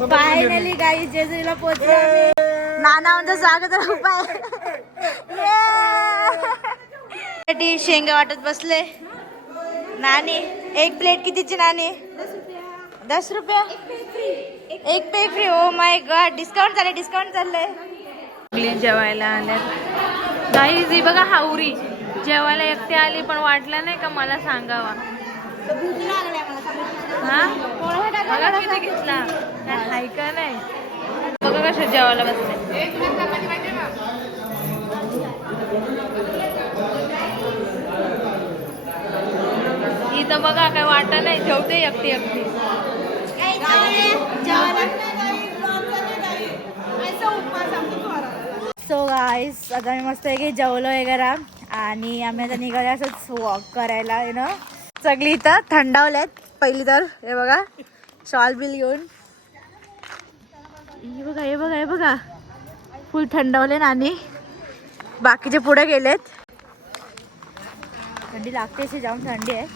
Finally गाई जेजुरीला पोहोचलो. नाना आमचं स्वागत उपाय. शेंगा वाटत बसले. नानी एक प्लेट कितीची नानी? 10 रुपये. एक पे free. Oh my god, discount चाललंय. जेवायला आल्या गाईज. ही बघा हावरी जेवायला एकटे आली पण वाटलं नाही का मला सांगावा. हा बघा किती घेतला काय का नाही. बघा कशा जेवायला बसले. इथं बघा काय वाटत नाही. ठेवते एकटी. सो गाईस आता मी मस्त आहे की जेवलो वगैरे आणि आम्ही आता निघाले असंच वॉक करायला. ना सगळी इथं थंडावल्यात. पहिली तर हे बघा शॉल बिल घेऊन. हे बघा फुल थंडावले. आणि बाकीचे पुढे गेलेत. थंडी लागते अशी जाम थंडी आहे.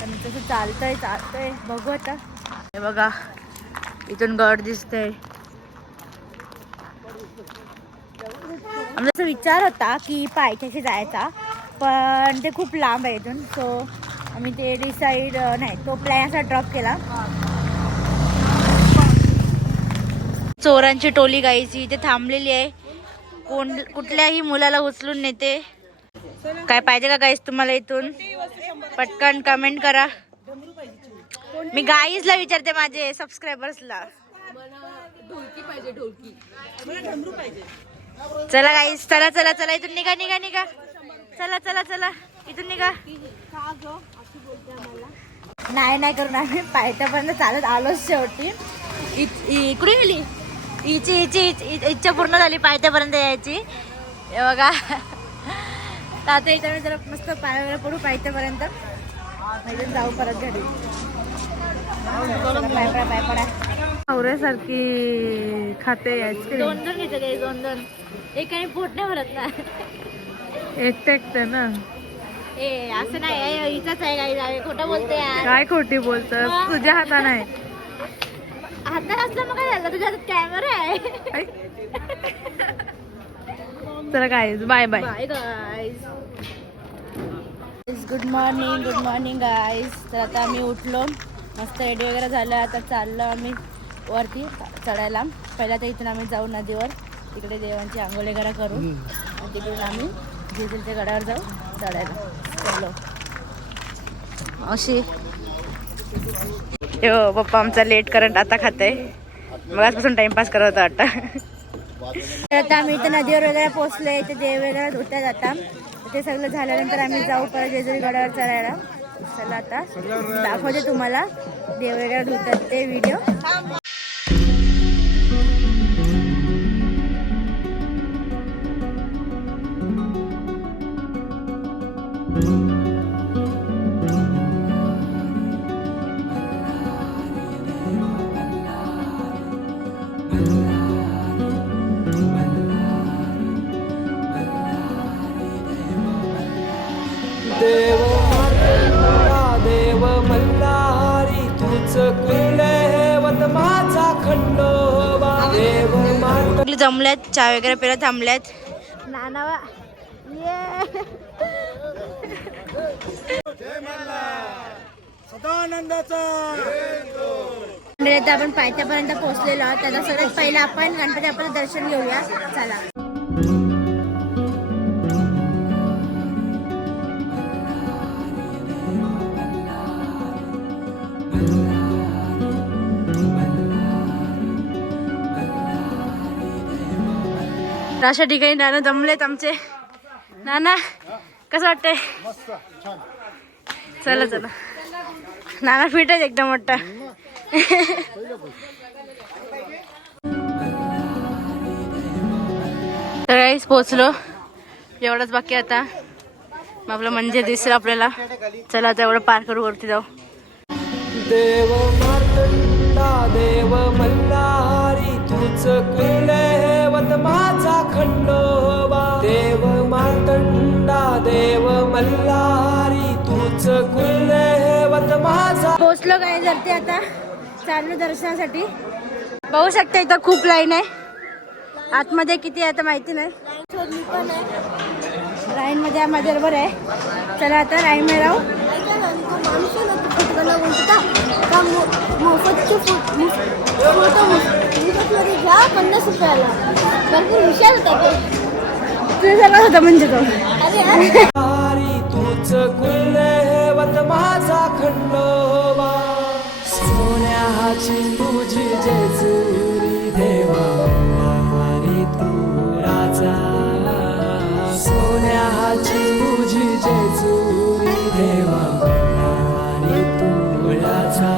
पण तसं चालतंय बघू आता. हे बघा इथून गड दिसतंय. आमचा विचार होता की पायथ्याशी जायचा पण ते खूप लांब आहे इथून. सो आम्ही ते डिसाईड नाही, तो प्लॅन असा ड्रॉप केला. चोरांची टोली गायची इथे थांबलेली आहे. कुठल्याही मुलाला उचलून नेते. काय पाहिजे का गाईस तुम्हाला इथून? पटकन कमेंट करा. मी गाईजला विचारते माझे सबस्क्रायबर्सला. चला गाईस चला इथून निघा. चला इथून निघा. नाही करून आम्ही पायथ्यापर्यंत चालत आलोच शेवटी. इकडे गेली हिची इच्छा पूर्ण झाली पायथ्यापर्यंत यायची. हे बघा आता इथं मी जरा मस्त पाय वगैरे पडू पायथ्यापर्यंत. इथून जाऊ परत घरी. पाय पडा. आवऱ्यासारखी खाते आईस्क्रीम. 2 घेते काही 2 एकाने पोट नाही भरत ना. एकटं ना. ए असं नाही. इथंच आहे काही. खोटं बोलते यार. काय खोटी बोलतस? तुझ्या हातात नाही. हातात असलं मग काय झालं? तुझ्या हातात कॅमेरा आहे. चला guys bye guys. Good morning guys. तर आता आम्ही उठलो मस्त रेडी वगैरे झालं. आता चाललो आम्ही वरती चढायला. पहिला तर इथून आम्ही जाऊ नदीवर. तिकडे देवांची आंघोळ वगैरे करू आणि तिकडून आम्ही जेजुरीच्या गडावर जाऊ चढायला. चलो अशी. पप्पा आमचा लेट करंट आता खाते. मगाचपासून टाइमपास करत होता आता. आता आम्ही इथं नदीवर वगैरे पोहोचले. इथे देव वगैरे धुतात. आता ते सगळं झाल्यानंतर आम्ही जाऊ परत जेजुरी गडावर चढायला. चला आता दाखवते तुम्हाला देव वगैरे धुतात ते व्हिडिओ. देव मल्हारी तुझ कुलदेवत माझा खंडोबा. देव सगळे जमल्यात. चहा वगैरे पिला थांबल्यात. नानावा आपण पायथ्यापर्यंत पोहोचलेलो आहोत. त्याचा सगळ्यात पहिला आपण गणपती बाप्पाचं दर्शन घेऊया. चला. अशा ठिकाणी नाना जमलेत आमचे. नाना कसं वाटतंय? चला नाना फिट आहेत एकदम मोठा. तर काहीच पोचलो. एवढंच बाकी आता. मग आपलं मंदिर दिसेल आपल्याला. चला आता एवढं पार करू वरती जाऊ. देव मार्तंडा देव मल्हारी तुझ कुलदेवत माझा खंडोबा. देव मार्तंडा देव मल्हारी तुझ कुलदेवत माझा. पोचलो काय जर ते आता चाललो दर्शनासाठी. बघू शकता इथं खूप लाईन आहे. आतमध्ये किती आहे आता माहिती नाही. लाईन मध्ये माझ्या बरोबर आहे. चला आता लाईन मध्ये राहू. घ्या 50 रुपयाला. भरपूर हुशार होता तो. तुझं सर्वात होता म्हणजे तो. हरी तूच कुलदैवत माझा खंडोबा सोन्याची तुझी जेजुरी देवा हरी तू राजा सोन्याची तुझी जेजुरी देवा हरी तू राजा.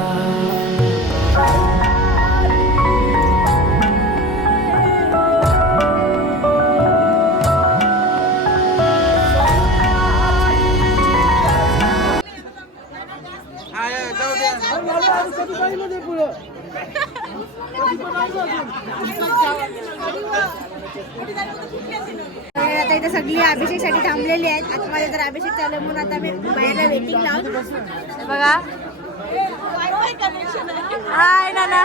आता इथं सगळी अभिषेकसाठी थांबलेली आहेत. आता माझ्या तर अभिषेक चालू म्हणून आता मी बाहेरला वेटिंग लावून बघा. हाय नाना.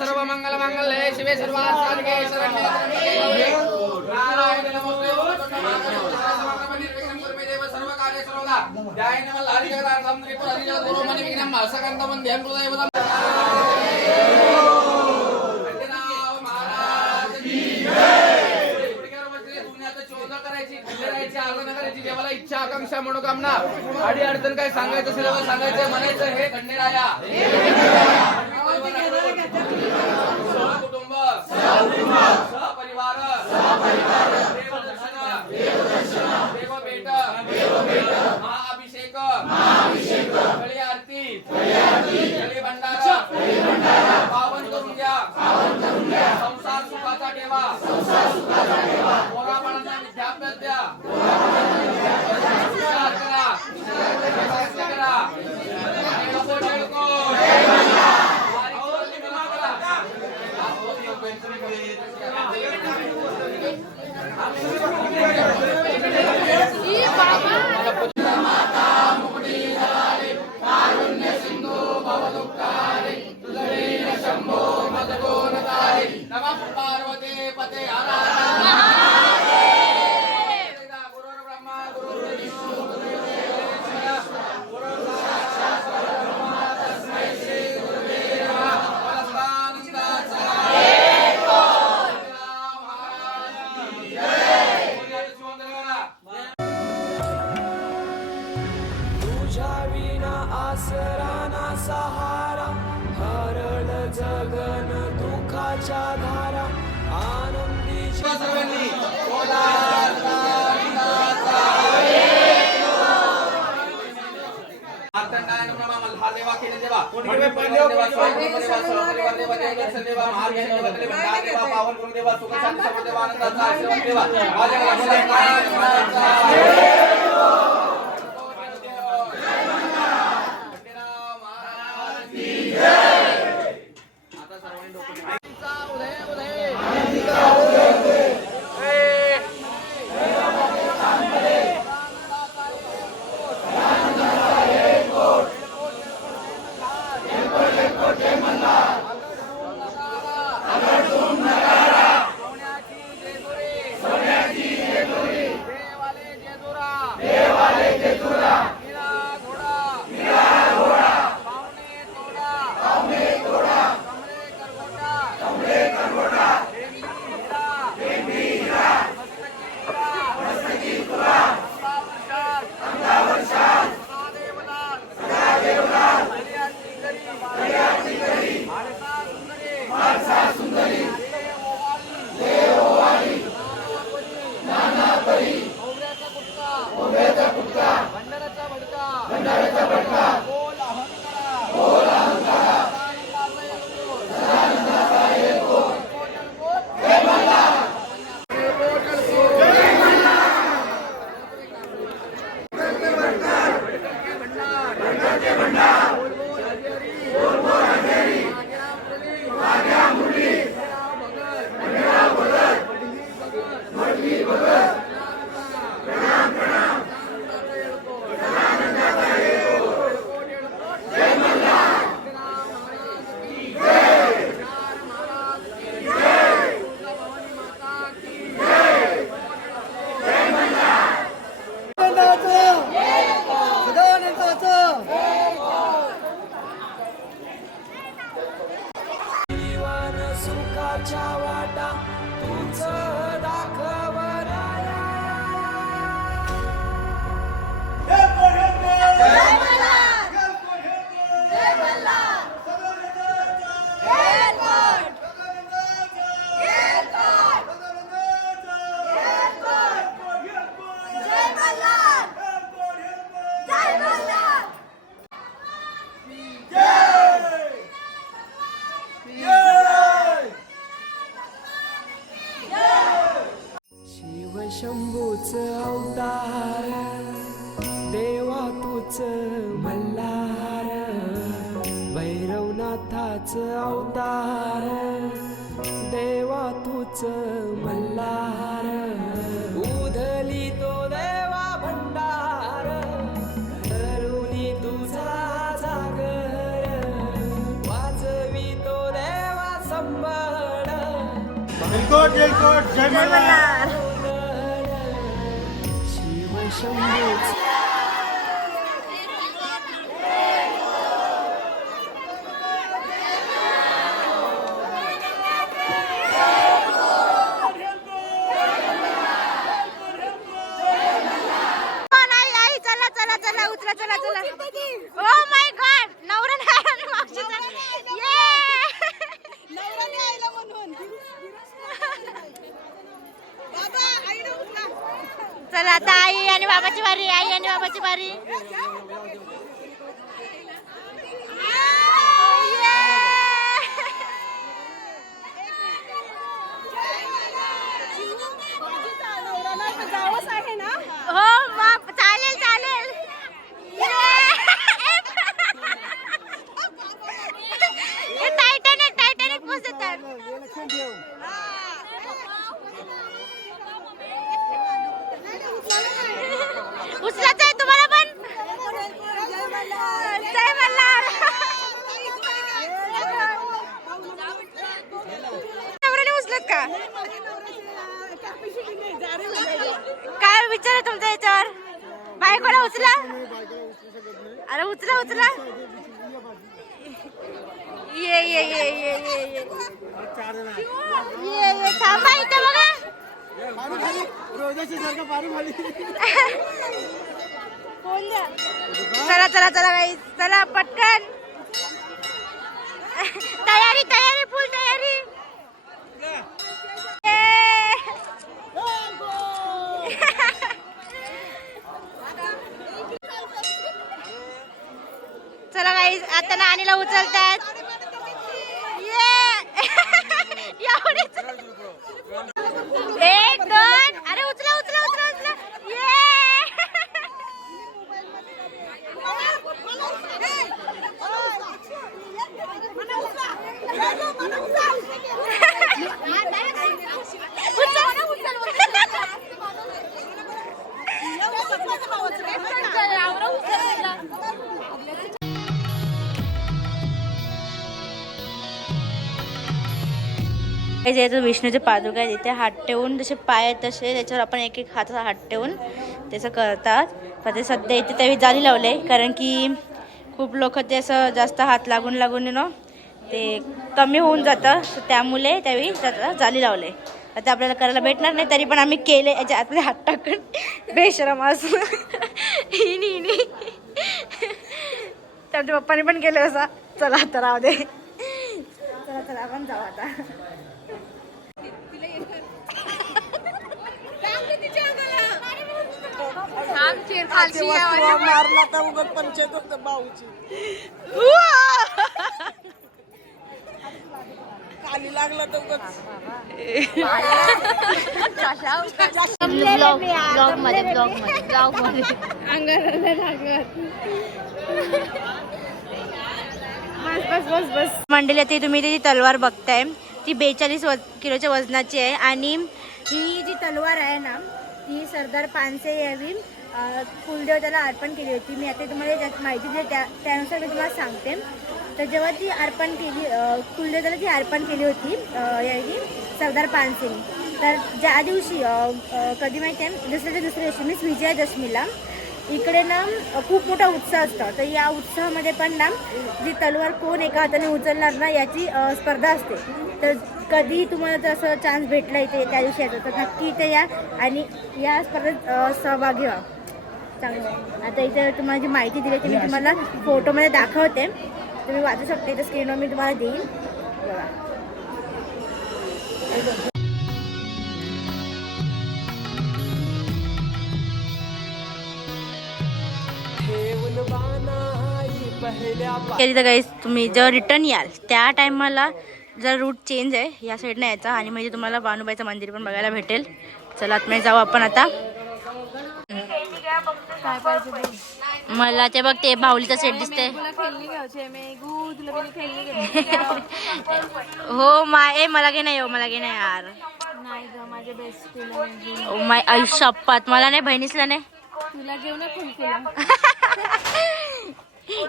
सर्व मंगल मंगल शिवे सर्वार्थे शरण्ये नारायण नमोस्तुते देव सर्व कार्य सर्वदा जय नमः हरि जगन्नाथ समुद्री पर हरि जगत गुरु मणि विघ्नं सकंतम ध्यान हृदय वदम महाराज की जय. पुढील वर्षी दुनियाचं चोंद करायची खंडेरायची आराधना करायची देवाला इच्छा आकांक्षा मनोकामना अडी अडचण काय सांगायचं असेल सांगायचं म्हणायचं हे खंडेराया कुटुंब सहपरिवार देवदर्शन देवभेट महाअभिषेक कळी आरती कळी भंडारा पावन करून द्या संसार सुखाचा ठेवा पोराबाळांना विद्याभ्यास द्या विचार करा नको नको नमः पार्वती पते गुरुर् ब्रह्मा गुरुर्विष्णु गुरुर्साक्षात् परब्रह्म तस्मै श्री गुरुवे नमः. तुझ्या विना आसरा ना सहारा हरळ जगन दुःखाच्या धारा आनंदी सर्वांनी मार्तंडाय नमः मल्हादेवा केले देवा देवा स्वामी देवा देवदर्शन देवा महाअभिषेक देवा कले भंडार देवा पावन गुरु देवा सुख शांती समृद्धी देवा आनंदाचा आशीर्वाद देवा माझ्या आता सर्वांनी डोकं उदय उदय मल्हार भैरवनाथाच अवतार देवा तूच मल्हार उधली तो देवा भंडार करुणी तुझा जागर वाजवी तो देवा संबळ जय मल्हार. शिव शंभूच चला आता आई आणि बाबाची बारी. आई आणि बाबाची बारी. हो बाप चालेल चालेल. टायटॅनिक टायटॅनिक पोचतात. उचलायचं आहे तुम्हाला पण. जय मल्हार. उचलत का काय विचार आहे तुमच्या याच्यावर. बायकोला उचला. अरे उचला उचला. ये ये ये ये ये ये ये थांबा इथे बघा. चला चला चला गाईस चला पटकन. तयारी तयारी फुल तयारी. चला गाईस आता नानीला उचलतात. एक दोन. अरे उचला उचला उचला उचला. जे विष्णूचे पादुका आहे तिथे हात ठेवून जसे पाय आहेत तसे त्याच्यावर आपण एक एक हाताचा हात ठेवून त्याचं करतात. पण ते सध्या इथे त्यावेळी जाली लावले कारण की खूप लोक ते असं जास्त हात लागून लागून ते कमी होऊन जातं. तर त्यामुळे त्यावेळी त्याला जाली लावले. आता आपल्याला करायला भेटणार नाही तरी पण आम्ही केले. याच्या आतमध्ये हात टाकून बेशरम असं हिनी हिनी. त्याच्या पप्पाने पण केलं असा. चला आता राहू दे. चला चला आपण जाऊ आता. मारला तर उगत पंचायत होत बाऊची. खाली लागला तर उगत मंडळी ती तुम्ही ती तलवार बघताय ती 42 किलोच्या वजनाची आहे. आणि ही जी तलवार आहे ना ती सरदार पानसे यावी कुलदेवताला अर्पण केली होती. मी आता तुम्हाला ज्यात माहिती दिली त्यानुसार मी तुम्हाला सांगते. तर जेव्हा ती अर्पण केली कुलदेवताला ती अर्पण केली होती यावी सरदार पानसेनी. तर ज्या दिवशी कधी माहिती आहे दुसऱ्या दिवशी मीन्स विजयादशमीला इकडे ना खूप मोठा उत्साह असतो. तर या उत्साहामध्ये पण ना जी तलवार कोण एका हाताने उचलणार ना याची स्पर्धा असते. तर कधी तुम्हाला जर असं चान्स भेटला इथे त्या दिवशी यायचं तर नक्की इथे या आणि या स्पर्धेत सहभागी व्हा. चांगलं. आता इथे तुम्हाला जी माहिती दिली ती मी तुम्हाला फोटोमध्ये दाखवते. तुम्ही वाचू शकता. इथे स्क्रीनवर मी तुम्हाला देईन बघा. तर गाईस तुम्ही जर रिटर्न याल त्या टायमाला जर रूट चेंज आहे या साईडनं यायचा आणि म्हणजे तुम्हाला बानुबाईचं मंदिर पण बघायला भेटेल. चला आतमध्ये जाऊ आपण आता. काय पाहिजे बोल. मला ते बघ ते बाहुलीचा सेट दिसते. तुला खेळणी घ्यायची मेघू, तुला मी खेळणी घ्यायची. हो माय मला घे नाही हो मला घे नाही यार. नाही ग माझ्या बेस्टीला ओ माय आयुष्यात मला नाही बहिणीसला नाही. तुला घेऊ ना कुलकुला.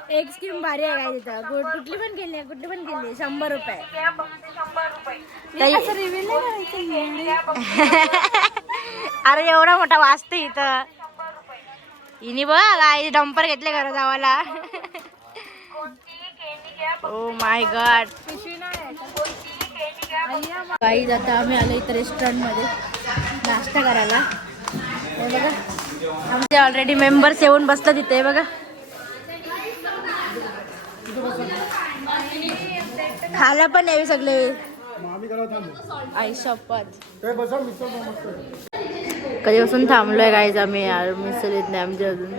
एक स्कीम भारी आहे काय तिथं कुठली पण केली 100 रुपये. असं रिव्हील नाही करायचं. अरे एवढा मोठा वाजते इथं. हिनी बघ काय डंपर घेतले घरा जावाला. ओ माय गॉड. काही आता आम्ही आलो इथं रेस्टॉरंट मध्ये नाश्ता करायला. हे बघा आमचे ऑलरेडी मेंबर्स येऊन बसतात तिथे बघा. खायला पण यावे सगळे. आई शपथ कधीपासून थांबलोय गाईज आम्ही यार. मिसळ येत नाही आमच्या अजून.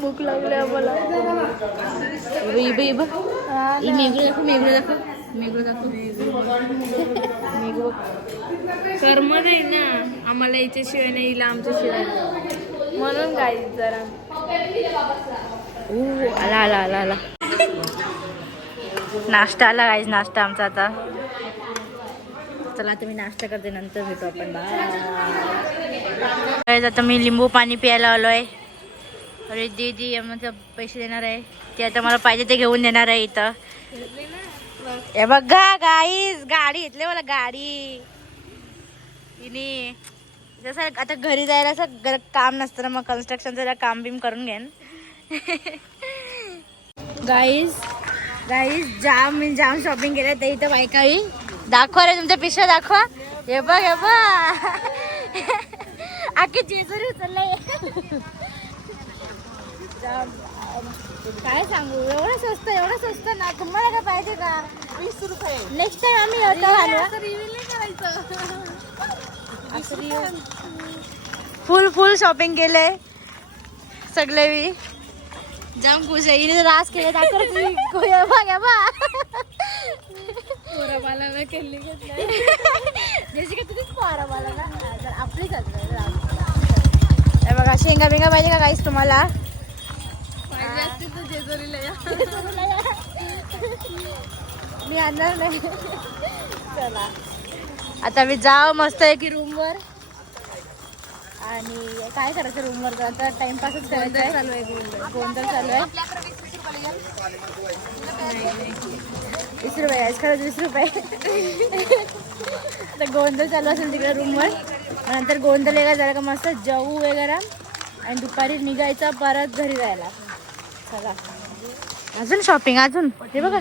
भूक लागली आम्हाला. कर्म नाही ना आम्हाला याच्याशिवाय नाही हिला आमच्याशिवाय. म्हणून गाईज जरा आला आला आला आला नाश्ता आला गाईज. नाश्ता आमचा आता. चला आता मी नाश्ता करते नंतर भेटू आपण. बाय. आता मी लिंबू पाणी प्यायला आलोय. अरे दीदी आम्हाला पैसे देणार आहे. ते आता मला पाहिजे ते घेऊन देणार आहे इथं. हे बघा गाईज गाडी घेतली मला गाडी. हिने जसं आता घरी जायला असं काम नसतं ना मग कन्स्ट्रक्शनचं काम बिम करून घेईन. गाईज जाम शॉपिंग केलं ते इथं बायकावी. दाखवा रे तुमच्या पिशव्या दाखवा. हे बघ आखी जेजुरी उचललंय. काय सांगू एवढं स्वस्त ना. तुम्हाला काय पाहिजे का 20 रुपये. नेक्स्ट टाइम आम्ही फुल शॉपिंग केलंय सगळे. मी जाम खुश आहे. हिने रास केले दाखव. मला खेळणी घेतलं. जशी का तुम्हीच पोरा मला ना आपलीच बघा. शेंगा बिंगा पाहिजे का काहीच तुम्हाला. पाहिजे असते तर जेजुरीला या. मी आणणार नाही. चला आता मी जाव मस्त आहे की रूमवर. आणि काय करायचं रूमवर आता टाइमपासच करायचं आहे. गोंधळ चालू आहे. 20 रुपये आहे खरंच 20 रुपये. तर गोंधळ चालू असेल तिकडे रूमवर. नंतर गोंधळ वेगळा झाला का मस्त जेवू वगैरे आणि दुपारी निघायचं परत घरी जायला. चला अजून शॉपिंग अजून. हे बघा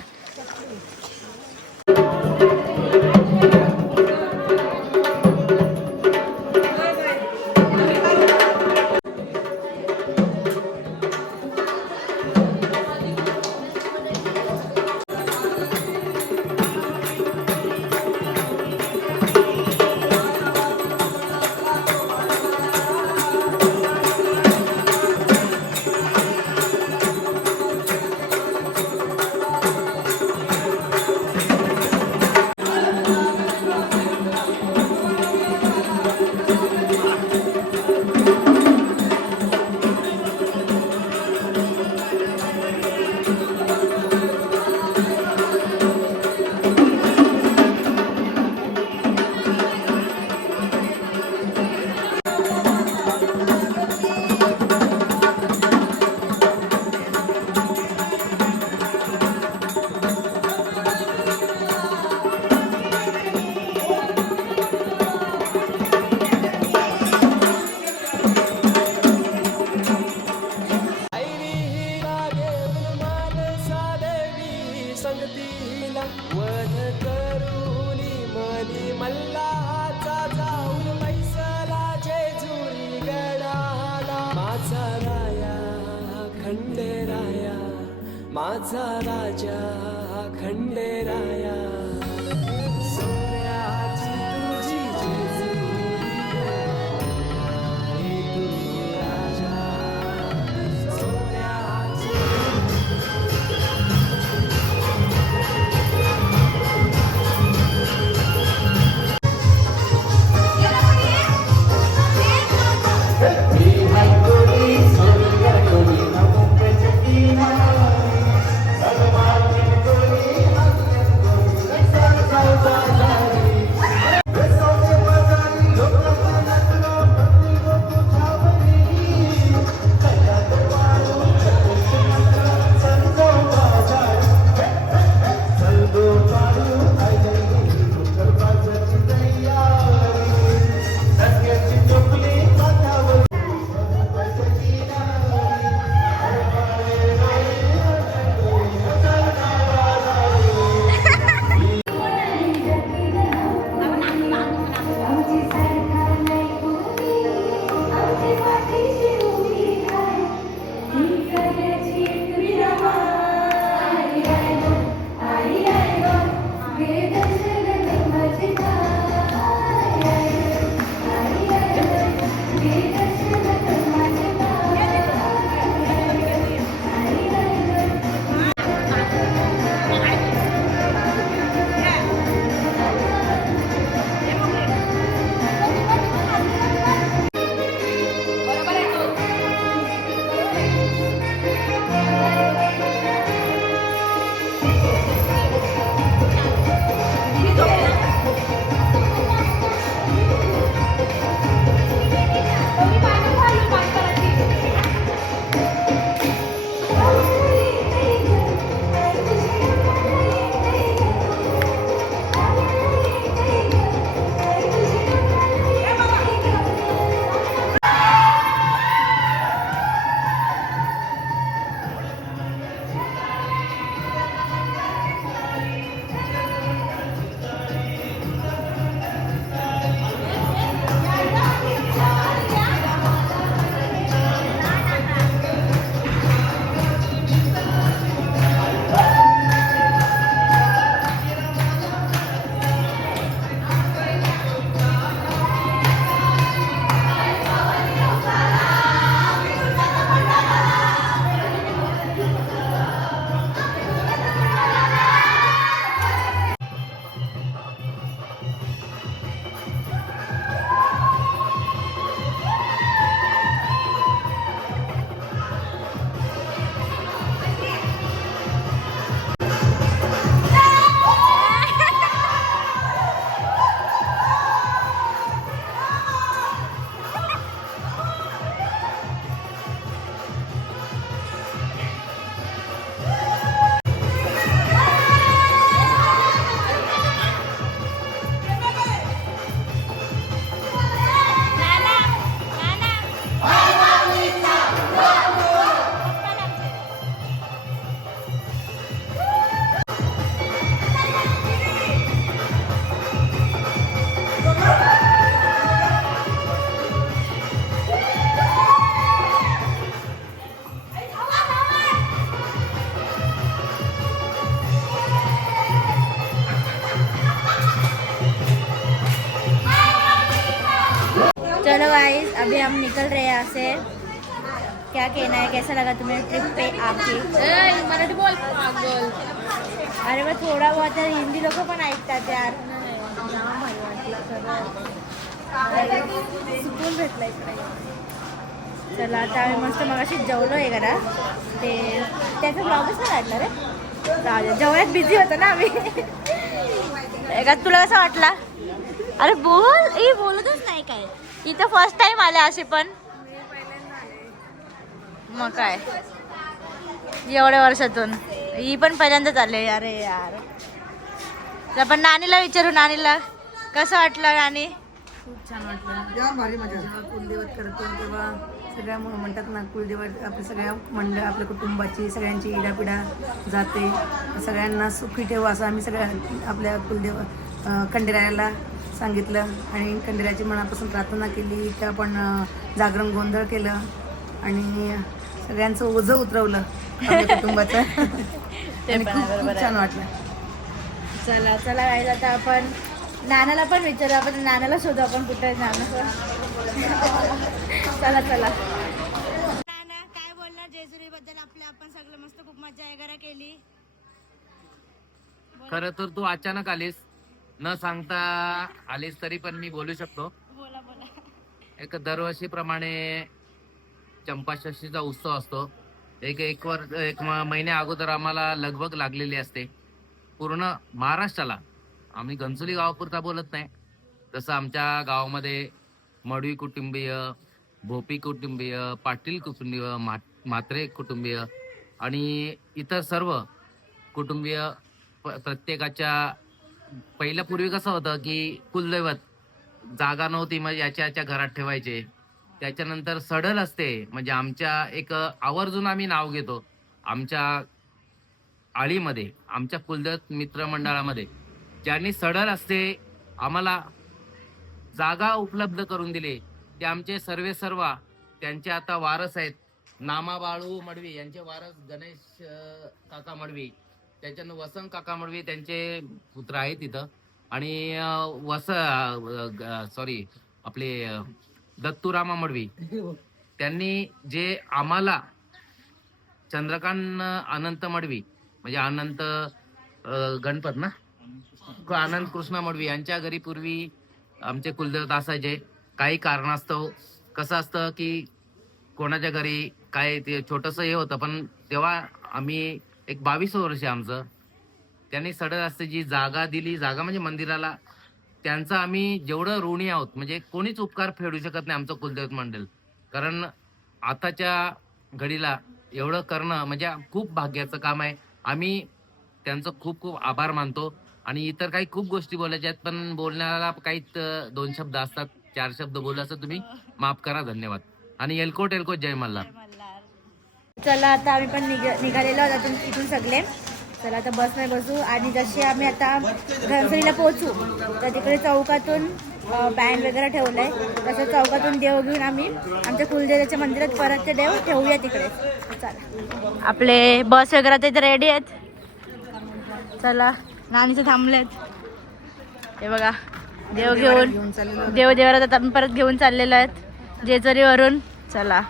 संगतीला वध करूनी मनी मल्लाचा जाऊन बैसला जेजुरी गडाला. माझा राया खंडेराया माझा राजा खंडेराया. सोन्याची तुझी जेजुरी तू राजा. सोन्याची We have police. अभी हम निकल रहे हैं यहाँ से। क्या कहना है, कैसा लगा तुम्हें ट्रिप पे आके? मराठी बोल पागल. अरे मग थोडा बहुत हिंदी लोक पण ऐकतात यार. सुकून भेटला इकडे. चला आता आम्ही मस्त मगाशी जेवलो आहे घरा. ते त्याचा ब्लॉगच नाही काढला रे. जाऊ दे, जेवणात बिझी होतो ना आम्ही. एकात तुला कसं वाटला? अरे बोल, ए बोलतच नाही काय. इथं फर्स्ट टाइम आले असे पण. मग काय एवढ्या वर्षातून ही पण पहिल्यांदाच आले. अरे यार, तर आपण नानीला विचारू. नानीला कसं वाटलं नानी? खूप छान वाटलं. जेव्हा भारी मजा जेव्हा कुलदेवत करतो तेव्हा सगळ्या म्हणतात ना, कुलदेवत आपल्या सगळ्या मंडळ आपल्या कुटुंबाची सगळ्यांची इडापिडा जाते. सगळ्यांना सुखी ठेवू असं आम्ही सगळ्या आपल्या कुलदेव खंडेरायाला सांगितलं आणि खंडेरायाची मनापासून प्रार्थना केली. त्या पण जागरण गोंधळ केलं आणि सगळ्यांचं ओझं उतरवलं आपल्या कुटुंबाचं. आणि खूप छान वाटलं. चला चला गाईज, आता आपण नानाला पण विचारू. आपण नानाला शोधू. आपण कुठे आहे नाना. चला चला. नाना काय बोलणार जेजुरी बद्दल? आपण सगळं मस्त खूप मजा वगैरे केली. खरं तर तू अचानक आलीस, न सांगता आलीस, तरी पण मी बोलू शकतो. बोला बोला. एक दरवर्षीप्रमाणे चंपाषष्ठीचा उत्सव असतो. एक महिन्या अगोदर आम्हाला लगबग लागलेली असते पूर्ण महाराष्ट्राला. आम्ही घनसोली गावापुरता बोलत नाही. तसं आमच्या गावामध्ये मडवी कुटुंबीय, भोपी कुटुंबीय, पाटील कुटुंबीय, म्हात्रे कुटुंबीय आणि इतर सर्व कुटुंबीय प्रत्येकाच्या पहिल्या पूर्वी कसं होतं की कुलदैवत जागा नव्हती, मग याच्या घरात ठेवायचे. त्याच्यानंतर सडल असते, म्हणजे आमच्या एक आवर्जून आम्ही नाव घेतो आमच्या आळीमध्ये, आमच्या कुलदैवत मित्रमंडळामध्ये ज्यांनी सडल असते आम्हाला जागा उपलब्ध करून दिली, ते आमचे सर्व त्यांचे आता वारस आहेत. नामा बाळू मडवी यांचे वारस गणेश काका मडवी, त्याच्यानं वसंत काका मडवी त्यांचे पुत्र आहेत तिथं. आणि आपले दत्तूरामा मडवी त्यांनी जे आम्हाला चंद्रकांत अनंत मडवी म्हणजे अनंत गणपत ना, आनंद कृष्ण मडवी यांच्या घरी पूर्वी आमचे कुलदेवत असायचे. काही कारणास्तव कसं असतं की कोणाच्या घरी काय ते छोटंसं हे होतं, पण तेव्हा आम्ही एक 22 वर्ष आमचं त्यांनी सडल असते जी जागा दिली, जागा म्हणजे मंदिराला, त्यांचा आम्ही जेवढं ऋणी आहोत, म्हणजे कोणीच उपकार फेडू शकत नाही आमचं कुलदैवत मंडळ. कारण आताच्या घडीला एवढं करणं म्हणजे खूप भाग्याचं काम आहे. आम्ही त्यांचं खूप खूप आभार मानतो. आणि इतर काही खूप गोष्टी बोलायच्या आहेत, पण बोलण्याला काही 2 शब्द असतात, 4 शब्द बोलले असं तुम्ही माफ करा. धन्यवाद आणि एलकोट जय मल्हार. चला आता आम्ही पण निघालेलो आहोत इथून सगळे. चला आता बसमध्ये बसू आणि जशी आम्ही आता घनसोलीला पोहोचू तर तिकडे चौकातून बँड वगैरे ठेवलंय, तसं चौकातून देव घेऊन आम्ही आमच्या कुलदेवाच्या मंदिरात परत ते देव ठेवूया तिकडे. चला आपले बस वगैरे तर इथे रेडी आहेत. चला नानीचं थांबलेत हे बघा. देव घेऊन देवदेवाला आता आम्ही परत घेऊन चाललेलो आहेत जेजुरीवरून. चला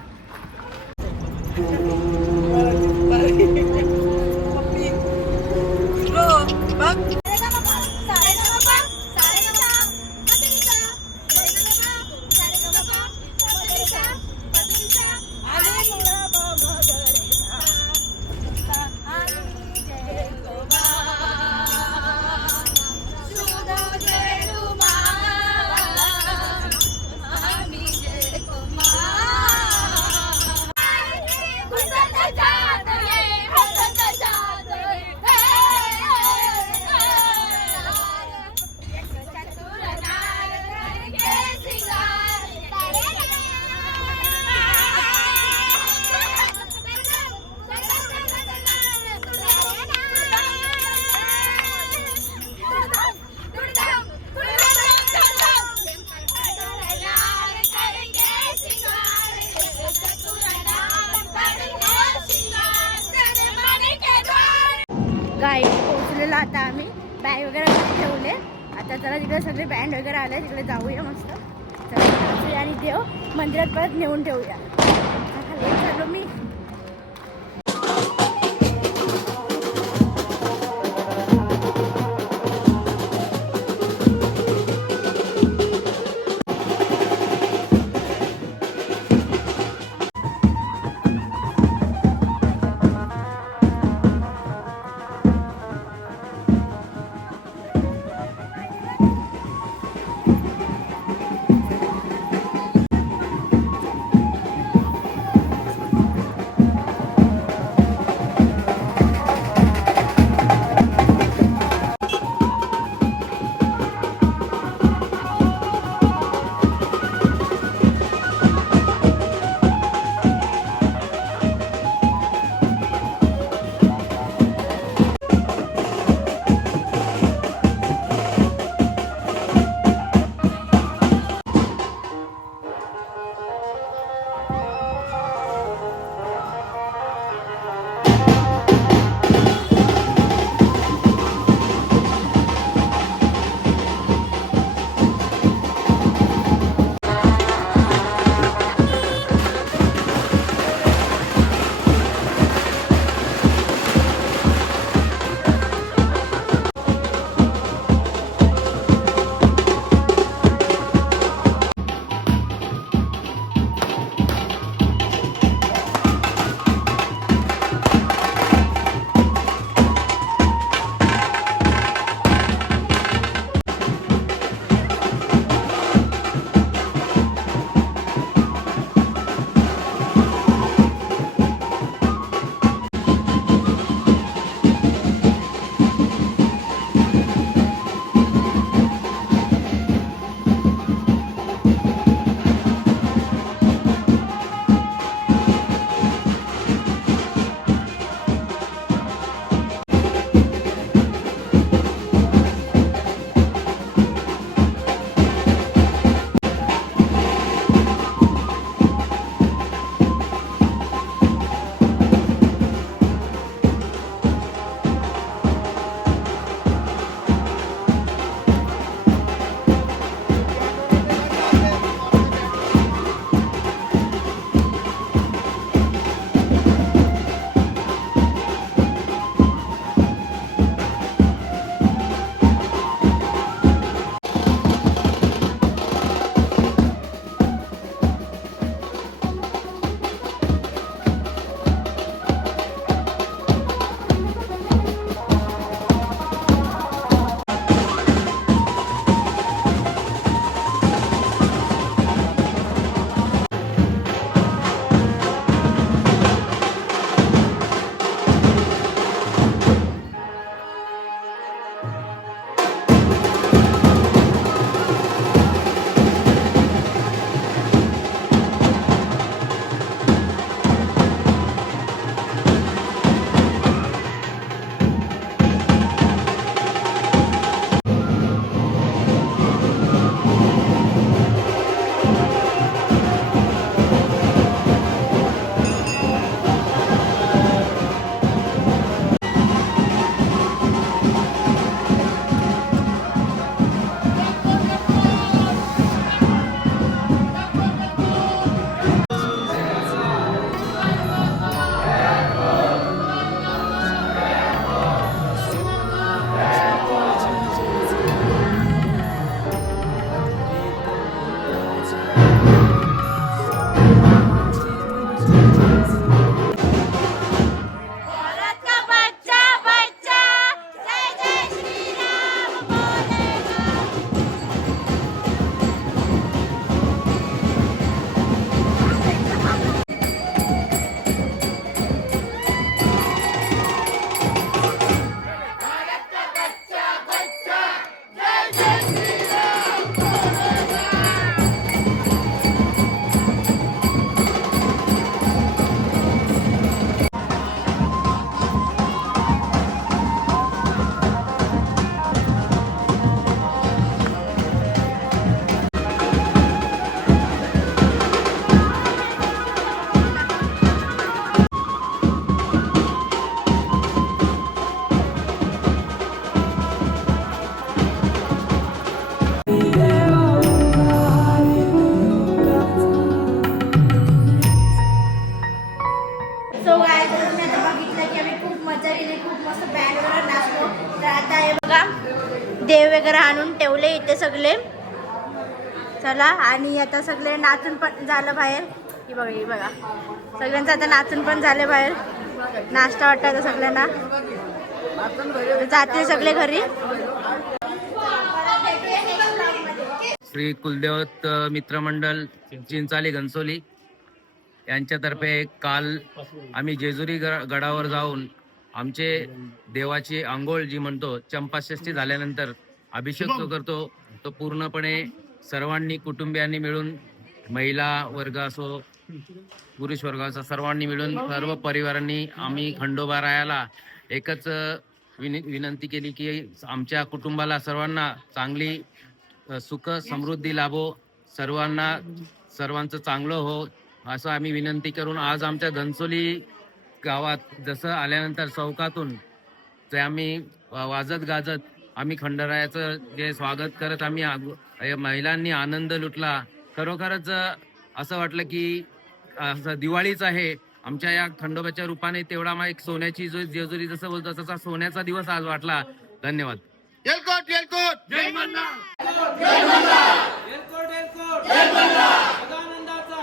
गाई पोहोचलेलो आता आम्ही. बॅग वगैरे ठेवले. आता चला तिकडे सगळे बँड वगैरे आले, तिकडे जाऊया मस्त. चला, आणि देव मंदिरात परत नेऊन ठेवूया. खाली चाललो मी. सो काय तुम्ही आता बघितलं की आम्ही खूप मजा केली, खूप मस्त बँड वगैरे नाचलो. तर आता हे बघा देव वगैरे आणून ठेवले इथे सगळे. चला आणि आता सगळे नाचून पण झालं बाहेर. ही बघा सगळ्यांचं आता नाचून पण झालं बाहेर. नाश्ता वाटायचा सगळ्यांना. जाते सगळे घरी. श्री कुलदेवत मित्रमंडळ चिंचाली घनसोली यांच्यातर्फे काल आम्ही जेजुरी गडावर जाऊन आमचे देवाची आंघोळ जी म्हणतो चंपाषष्ठी झाल्यानंतर अभिषेक जो करतो तो पूर्णपणे सर्वांनी कुटुंबियांनी मिळून, महिला वर्ग असो पुरुष वर्ग असो, सर्वांनी मिळून सर्व परिवारांनी आम्ही खंडोबारायाला एकच विनंती केली की आमच्या कुटुंबाला सर्वांना चांगली सुख समृद्धी लाभो, सर्वांचं चांगलं हो असं आम्ही विनंती करून आज आमच्या घनसोली गावात जसं आल्यानंतर चौकातून ते आम्ही वाजत गाजत आम्ही खंडोबारायाचं जे स्वागत करत आम्ही महिलांनी आनंद लुटला. खरोखरच असं वाटलं की असं दिवाळीच आहे आमच्या या खंडोबाच्या रूपाने. तेवढा मग एक सोन्याची जो जेजुरी जसं बोलतो तसा सोन्याचा दिवस आज वाटला. धन्यवाद. येलकोट येलकोट जय मल्हार. सदानंदाचा